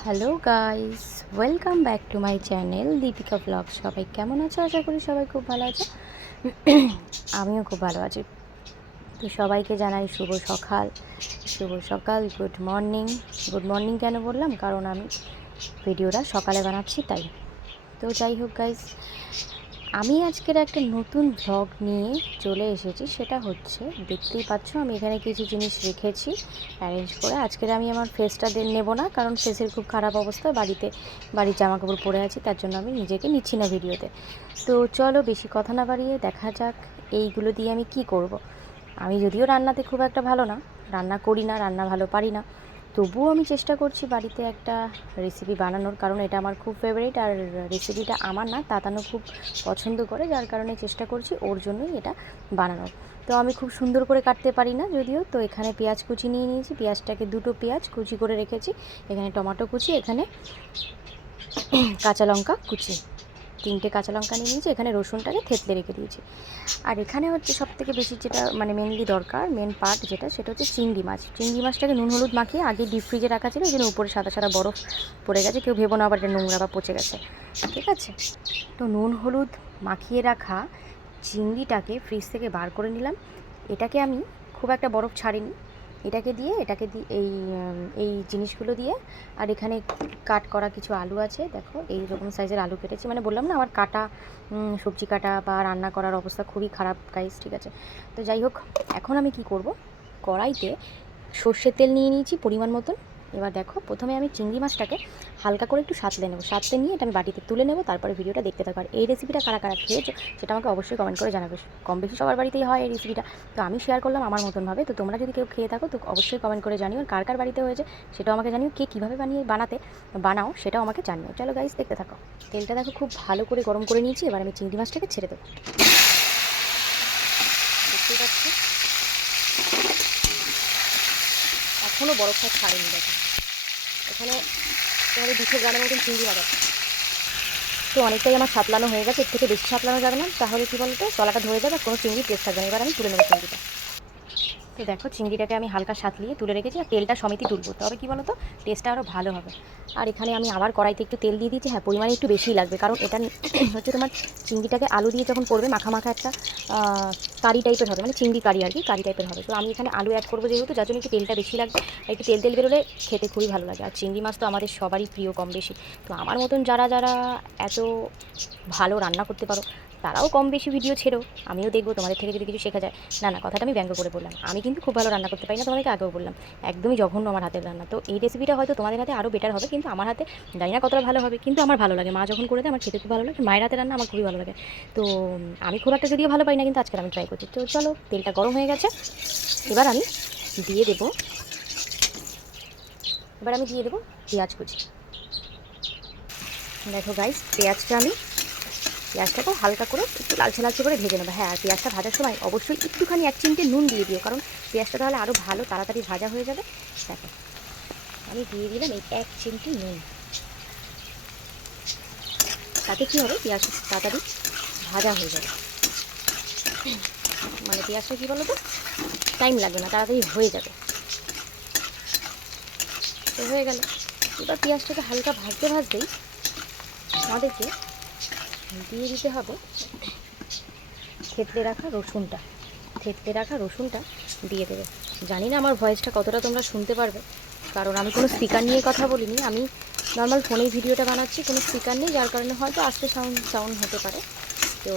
Hello guys, welcome back to my channel Deepika blog. সবাই কেমন আছো? আশা করি সবাই খুব ভালো আছো। আমিও খুব ভালো আছি। তো সবাইকে জানাই শুভ সকাল। শুভ সকাল, গুড মর্নিং। গুড মর্নিং কেন বললাম? কারণ আমি ভিডিওটা সকালে বানাচ্ছি তাই। তো যাই হোক গাইস, আমি আজকের একটা নতুন ভ্লগ নিয়ে চলে এসেছি। সেটা হচ্ছে, দেখতেই পাচ্ছ আমি এখানে কিছু জিনিস রেখেছি অ্যারেঞ্জ করে। আজকের আমি আমার ফেসটা নেব না, কারণ ফেসের খুব খারাপ অবস্থা। বাড়ির জামা কাপড় পরে আছি, তার জন্য আমি নিজেকে নিচ্ছি না ভিডিওতে। তো চলো বেশি কথা না বাড়িয়ে দেখা যাক এইগুলো দিয়ে আমি কি করব। আমি যদিও রান্নাতে খুব একটা ভালো না, রান্না করি না, রান্না ভালো পারি না, তবুও আমি চেষ্টা করছি বাড়িতে একটা রেসিপি বানানোর, কারণ এটা আমার খুব ফেভারিট। আর রেসিপিটা আমার না, তাতানো খুব পছন্দ করে, যার কারণে চেষ্টা করছি ওর জন্যই এটা বানানোর। তো আমি খুব সুন্দর করে কাটতে পারি না যদিও। তো এখানে পেঁয়াজ কুচি নিয়ে নিয়েছি, পেঁয়াজটাকে দুটো পেঁয়াজ কুচি করে রেখেছি, এখানে টমেটো কুচি, এখানে কাঁচা লঙ্কা কুচি, তিনটে কাঁচা লঙ্কা নিয়ে নিয়েছি, এখানে রসুনটাকে থেতলে রেখে দিয়েছি। আর এখানে হচ্ছে সবথেকে বেশি যেটা মানে মেনলি দরকার, মেন পার্ট যেটা, সেটা হচ্ছে চিংড়ি মাছ। চিংড়ি মাছটাকে নুন হলুদ মাখিয়ে আগে ডিপ ফ্রিজে রাখা ছিল, ওই জন্য উপরে সাদা সাদা বরফ পড়ে গেছে। কেউ ভেবো না আবার এটা নোংরা বা পচে গেছে, ঠিক আছে? তো নুন হলুদ মাখিয়ে রাখা চিংড়িটাকে ফ্রিজ থেকে বার করে নিলাম। এটাকে আমি খুব একটা বরফ ছাড়িনি, এটাকে দিয়ে এই এই জিনিসগুলো দিয়ে, আর এখানে কাট করা কিছু আলু আছে, দেখো এই রকম সাইজের আলু কেটেছি। মানে বললাম না আমার কাটা সবজি কাটা বা রান্না করার অবস্থা খুবই খারাপ গাইস, ঠিক আছে? তো যাই হোক, এখন আমি কি করব, কড়াইতে সর্ষের তেল নিয়ে নিয়েছি পরিমাণ মতন। এবার দেখো, প্রথমে আমি চিংড়ি মাছটাকে হালকা করে একটু সাঁতলে নেবো, সাঁতলে নিয়ে এটা আমি বাটিতে তুলে নেবো, তারপরে ভিডিওটা দেখতে থাকো। আর এই রেসিপিটা কারা কারা খেয়েছো সেটা আমাকে অবশ্যই কমেন্ট করে জানাবে। কম বেশি সবার বাড়িতেই হয় এই রেসিপিটা, তো আমি শেয়ার করলাম আমার মতনভাবে। তো তোমরা যদি কেউ খেয়ে থাকো তো অবশ্যই কমেন্ট করে জানিও, আর কার কার বাড়িতে হয়েছে সেটাও আমাকে জানিও, কে কীভাবে বানাও সেটাও আমাকে জানিও। চলো গাইস, দেখতে থাকো। তেলটা দেখো খুব ভালো করে গরম করে নিয়েছি, এবার আমি চিংড়ি মাছটাকে ছেড়ে দেবো। দেখতেই পাচ্ছি এখনও বরফটা ছাড়েনি, দেখো এখানে তোমাদের 200 গ্রামের মতন চিংড়ি মাছ আছে। তো অনেকটাই আমার সাতলানো হয়ে গেছে, এর থেকে বেশি সাতলানো যাবে না, তাহলে কী বলতো তলাটা ধরে যাবে আর কোনো চিংড়ি টেস্ট থাকবে না। এবার আমি তুলে নেবো চিংড়িটা। তো দেখো চিংড়িটাকে আমি হালকা সাঁতলিয়ে তুলে রেখেছি, আর তেলটা সমেতই তুলবো, তবে কী বলো তো টেস্টটা আরও ভালো হবে। আর এখানে আমি আবার কড়াইতে একটু তেল দিয়ে দিয়েছি, হ্যাঁ পরিমাণে একটু বেশিই লাগবে, কারণ এটা হচ্ছে তোমার চিংড়িটাকে আলু দিয়ে যখন করবে মাখা মাখা একটা কারি টাইপের হবে, মানে চিংড়ি কারি আর কি, কারি টাইপের হবে। তো আমি এখানে আলু অ্যাড করবো যেহেতু, যার জন্য একটু তেলটা বেশি লাগবে। আর একটু তেল তেল বেরোলে খেতে খুবই ভালো লাগে। আর চিংড়ি মাছ তো আমাদের সবারই প্রিয় কম বেশি। তো আমার মতন যারা যারা এত ভালো রান্না করতে পারো তারাও কম বেশি ভিডিও ছেড়ো, আমিও দেখবো তোমাদের থেকে যদি কিছু শেখা যায়। না না, কথাটা আমি ব্যঙ্গ করে বললাম, আমি কিন্তু খুব ভালো রান্না করতে পারি না, তোমাদেরকে আগেও বললাম, একদমই জঘন্য আমার হাতের রান্না। তো এই রেসিপিটা হয়তো তোমাদের হাতে আরও বেটার হবে, কিন্তু আমার হাতে জানি না কতটা ভালো হবে, কিন্তু আমার ভালো লাগে। মা যখন করে দেয় আমার খেতে খুব ভালো লাগে, মায়ের হাতের রান্না আমার খুবই ভালো লাগে। তো আমি খুব একটা যদিও ভালো পাই না, কিন্তু আজকে আমি ট্রাই করছি। তো চলো, তেলটা গরম হয়ে গেছে, এবার আমি দিয়ে দেবো পেঁয়াজ কুচি। দেখো গাইস, পেঁয়াজটাকে হালকা করে একটু লালচে লালচে করে ভেজে নেবো। হ্যাঁ, আর পেঁয়াজটা ভাজার সময় অবশ্যই একটুখানি 1 চিমটে নুন দিয়ে দিও, কারণ পেঁয়াজটা তাহলে আরও ভালো তাড়াতাড়ি ভাজা হয়ে যাবে। দেখো আমি দিয়ে দিলাম এই 1 চিমটি নুন। তাতে কী হবে, পেঁয়াজ তাড়াতাড়ি ভাজা হয়ে যাবে। মানে পেঁয়াজটা কী বলো তো, টাইম লাগবে না, তাড়াতাড়ি হয়ে যাবে। তো হয়ে গেল। এবার পেঁয়াজটাকে হালকা ভাজতে ভাজতেই আমাদেরকে দিয়ে দিতে হবে থেতলে রাখা রসুনটা দিয়ে দেবে। জানি না আমার ভয়েসটা কতটা তোমরা শুনতে পারবে, কারণ আমি কোনো স্পিকার নিয়ে কথা বলিনি, আমি নর্মাল ফোনেই ভিডিওটা বানাচ্ছি, কোনো স্পিকার নেই, যার কারণে হয়তো আস্তে সাউন্ড হতে পারে। তো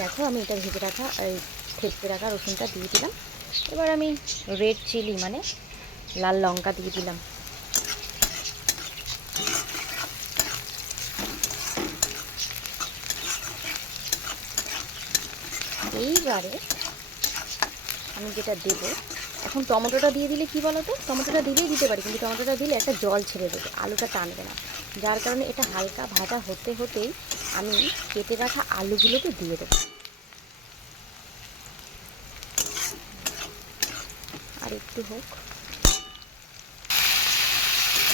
দেখো আমি এটা থেতলে রাখা রসুনটা দিয়ে দিলাম। এবার আমি রেড চিলি মানে লাল লঙ্কা দিয়ে দিলাম। এইবারে আমি যেটা দেবো, এখন টমেটোটা দিয়ে দিলে কি বলো তো, টমেটোটা দিলেই দিতে পারি, কিন্তু টমেটোটা দিলে একটা জল ছেড়ে দেবে, আলুটা টানবে না, যার কারণে এটা হালকা ভাজা হতে হতেই আমি কেটে রাখা আলুগুলোকে দিয়ে দেবো। আর একটু হোক।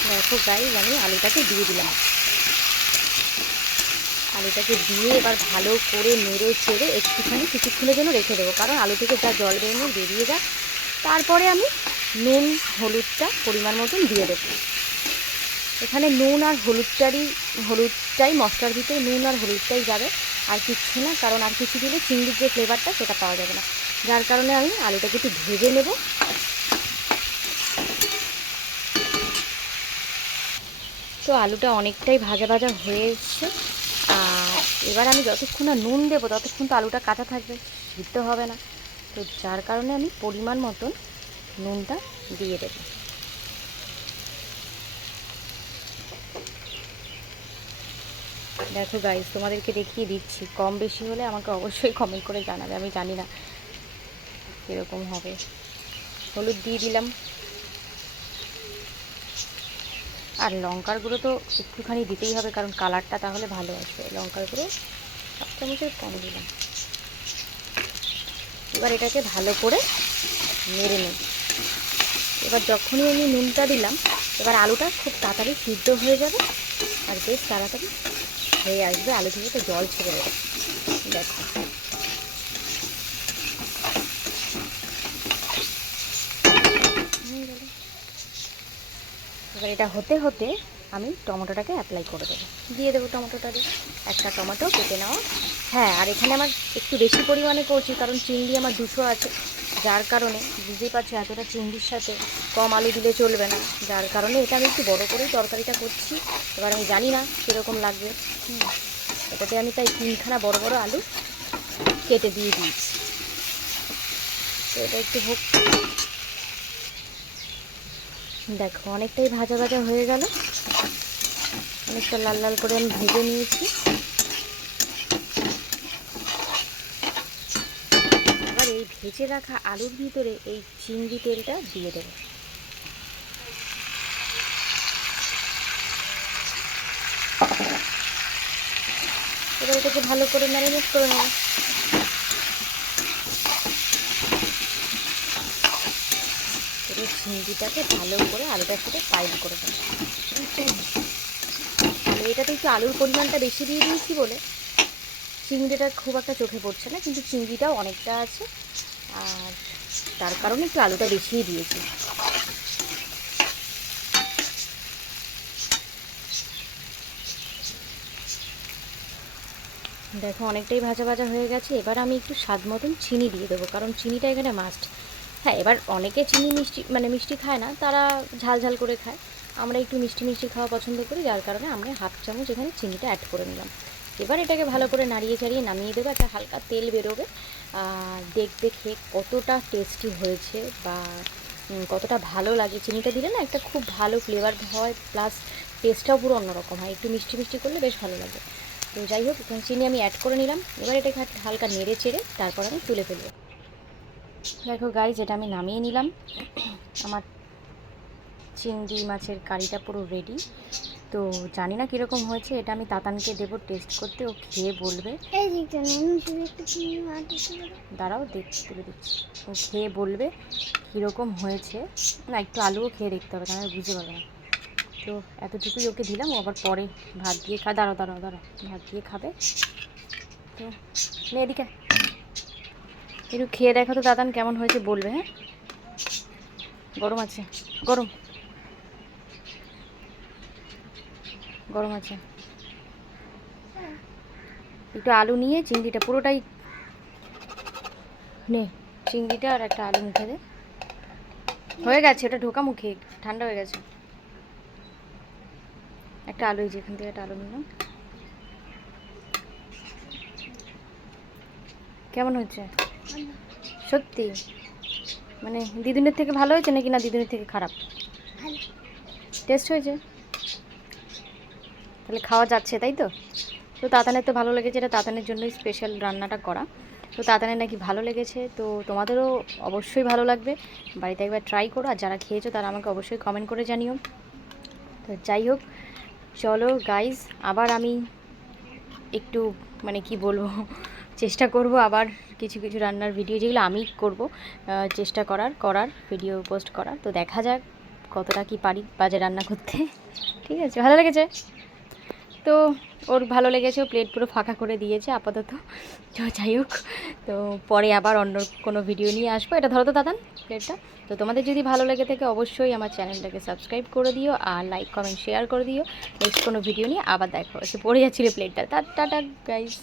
দেখো গাইস, আমি আলুটাকে দিয়ে দিলাম। আলুটাকে দিয়ে এবার ভালো করে নেড়ে চেড়ে একটুখানি কিছুক্ষণের জন্য রেখে দেবো, কারণ আলু থেকে যা জল বেরোনো বেরিয়ে যাক। তারপরে আমি নুন হলুদটা পরিমাণ মতন দিয়ে দেবো। এখানে নুন আর হলুদটাই মশলার ভিতরে নুন আর হলুদটাই যাবে, আর কিচ্ছু না। কারণ আর কিছু দিলে চিংড়ির যে ফ্লেভারটা সেটা পাওয়া যাবে না, যার কারণে আমি আলুটাকে একটু ভেজে নেব। তো আলুটা অনেকটাই ভাজা ভাজা হয়ে এসছে। আর এবার আমি যতক্ষণ না নুন দেবো ততক্ষণ তো আলুটা কাঁচা থাকবে, সিদ্ধ হবে না। তো যার কারণে আমি পরিমাণ মতন নুনটা দিয়ে দেবো। দেখো গাইস, তোমাদেরকে দেখিয়ে দিচ্ছি, কম বেশি হলে আমাকে অবশ্যই কমেন্ট করে জানাবে, আমি জানি না কীরকম হবে। হলুদ দিয়ে দিলাম, আর লঙ্কার গুঁড়ো তো একটুখানি দিতেই হবে, কারণ কালারটা তাহলে ভালো আসবে। লঙ্কার গুঁড়ো 1 চামচের কম দিলাম। এবার এটাকে ভালো করে নেড়ে নেব। এবার যখনই আমি নুনটা দিলাম, এবার আলুটা খুব তাড়াতাড়ি সিদ্ধ হয়ে যাবে আর বেশ তাড়াতাড়ি হয়ে আসবে। আলু থেকে তো জল ছেড়ে দেবে, দেখো। এবার এটা হতে হতে আমি টমেটোটাকে অ্যাপ্লাই করে দেবো, দিয়ে দেবো টমেটোটা দিয়ে। একটা টমেটো কেটে নেওয়া। হ্যাঁ, আর এখানে আমার একটু বেশি পরিমাণে করছি, কারণ চিংড়ি আমার 200 আছে, যার কারণে বুঝতেই পারছি এতটা চিংড়ির সাথে কম আলু দিলে চলবে না, যার কারণে এটা আমি একটু বড়ো করেই তরকারিটা করছি। এবার আমি জানি না কীরকম লাগবে, এটাতে আমি তাই 3খানা বড় বড় আলু কেটে দিয়ে দিয়েছি। তো এটা একটু হোক। দেখো অনেকটাই ভাজা ভাজা হয়ে গেল, অনেকটা লাল লাল করে আমি ভেজে নিয়েছি। এবার এই ভেজে রাখা আলুর ভিতরে এই চিংড়ি তেলটা দিয়ে দেবো। এবার এটাকে ভালো করে ম্যারিনেট করে নেব। এবার চিংড়িটাকে ভালো করে আলুটার সাথে ফ্রাই করে দেবো। এটাতে একটু আলুর পরিমাণটা বেশি দিয়ে দিয়েছি বলে চিংড়িটা খুব একটা চোখে পড়ছে না, কিন্তু চিংড়িটাও অনেকটা আছে, আর তার কারণে একটু আলুটা বেশিই দিয়েছি। দেখো অনেকটাই ভাজা ভাজা হয়ে গেছে। এবার আমি একটু স্বাদ মতন চিনি দিয়ে দেবো, কারণ চিনিটা এখানে মাস্ট। হ্যাঁ, এবার অনেকে চিনি মিষ্টি খায় না, তারা ঝাল ঝাল করে খায়। আমরা একটু মিষ্টি মিষ্টি খাওয়া পছন্দ করি, যার কারণে আমরা 1/2 চামচ এখানে চিনিটা অ্যাড করে নিলাম। এবার এটাকে ভালো করে নাড়িয়ে চাড়িয়ে নামিয়ে দেবো। একটা হালকা তেল বেরোবে, দেখবে খেয়ে কতটা টেস্টি হয়েছে বা কতটা ভালো লাগে। চিনিটা দিলে না একটা খুব ভালো ফ্লেভার হয়, প্লাস টেস্টটাও পুরো অন্যরকম হয়। একটু মিষ্টি মিষ্টি করলে বেশ ভালো লাগে। তো যাই হোক, এখানে চিনি আমি অ্যাড করে নিলাম। এবার এটাকে হালকা নেড়ে চেড়ে তারপর আমি তুলে ফেলবো। দেখো গাইজ, এটা আমি নামিয়ে নিলাম। আমার চিংড়ি মাছের কারিটা পুরো রেডি। তো জানি না কীরকম হয়েছে, এটা আমি তাতানকে দেবো টেস্ট করতে, ও খেয়ে বলবে। দাঁড়াও তুলে দিচ্ছি। ও খেয়ে বলবে কীরকম হয়েছে। না, একটু আলুও খেয়ে দেখতে হবে, তাহলে বুঝতে পারবে না। তো এতটুকুই ওকে দিলাম, ও আবার পরে ভাত দিয়ে দাঁড়াও ভাত দিয়ে খাবে। তো এদিকে একটু খেয়ে দেখো তো দাদান কেমন হয়েছে বলবে। হ্যাঁ, গরম আছে, গরম আছে। একটু আলু নিয়ে চিংড়িটা পুরোটাই নে, চিংড়িটা আর একটা আলু মুখে দে। হয়ে গেছে, ওটা ঢোকা মুখে, ঠান্ডা হয়ে গেছে। একটা আলু, যেখান থেকে একটা আলু নিলাম। কেমন হয়েছে সত্যি? মানে দিদুনের থেকে ভালো হয়েছে নাকি না দিদুনের থেকে খারাপ টেস্ট হয়েছে? তাহলে খাওয়া যাচ্ছে, তাই তো? তো তাতানের তো ভালো লেগেছে, এটা তাতানের জন্যই স্পেশাল রান্নাটা করা। তো তাতানের নাকি ভালো লেগেছে, তো তোমাদেরও অবশ্যই ভালো লাগবে। বাড়িতে একবার ট্রাই করো, আর যারা খেয়েছো তারা আমাকে অবশ্যই কমেন্ট করে জানিও। তো যাই হোক, চলো গাইজ, আবার আমি একটু মানে কি বলবো, চেষ্টা করব আবার কিছু কিছু রান্নার ভিডিও, যেগুলো আমি করব, চেষ্টা করার ভিডিও পোস্ট করার। তো দেখা যাক কতটা কি পারি বাজে রান্না করতে। ঠিক আছে, ভালো লেগেছে? তো ওর ভালো লেগেছে, ও প্লেট পুরো ফাঁকা করে দিয়েছে আপাতত। তো যাই হোক, তো পরে আবার অন্য কোনো ভিডিও নিয়ে আসবো। এটা ধরো তো দাদান প্লেটটা। তো তোমাদের যদি ভালো লেগে থাকে অবশ্যই আমার চ্যানেলটাকে সাবস্ক্রাইব করে দিও, আর লাইক কমেন্ট শেয়ার করে দিও। নেক্সট কোনো ভিডিও নিয়ে আবার দেখা হচ্ছে। পড়ে যাচ্ছিল প্লেটটা। Tata guys.